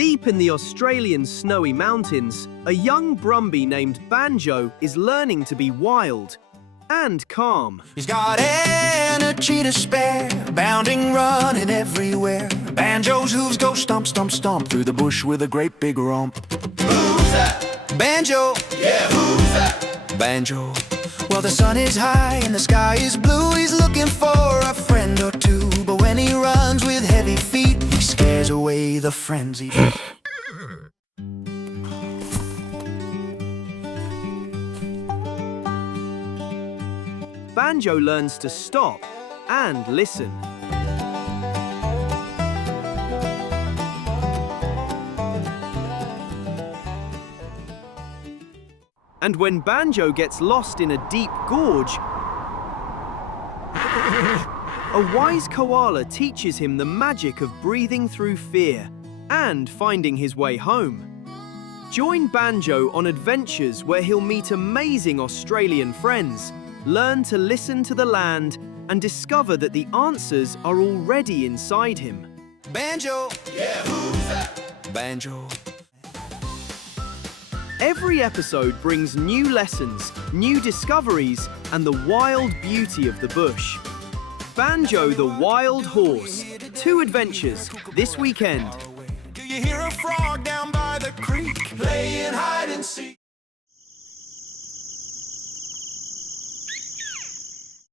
Deep in the Australian snowy mountains, a young Brumby named Banjo is learning to be wild and calm. He's got energy to spare, bounding, running everywhere. Banjo's hooves go stomp, stomp, stomp through the bush with a great big romp. Who's that? Banjo, Yeah, who's that? Banjo. Well, the sun is high and the sky is blue. He's looking for a friend or two, but when he runs with heavy feet, he scares away the frenzy. Banjo learns to stop and listen. And when Banjo gets lost in a deep gorge, a wise koala teaches him the magic of breathing through fear and finding his way home. Join Banjo on adventures where he'll meet amazing Australian friends, learn to listen to the land, and discover that the answers are already inside him. Banjo, Yeah, who's that? Banjo. Every episode brings new lessons, new discoveries, and the wild beauty of the bush. Banjo the Wild Horse. 2 adventures this weekend. Do you hear a frog down by the creek playing hide and seek?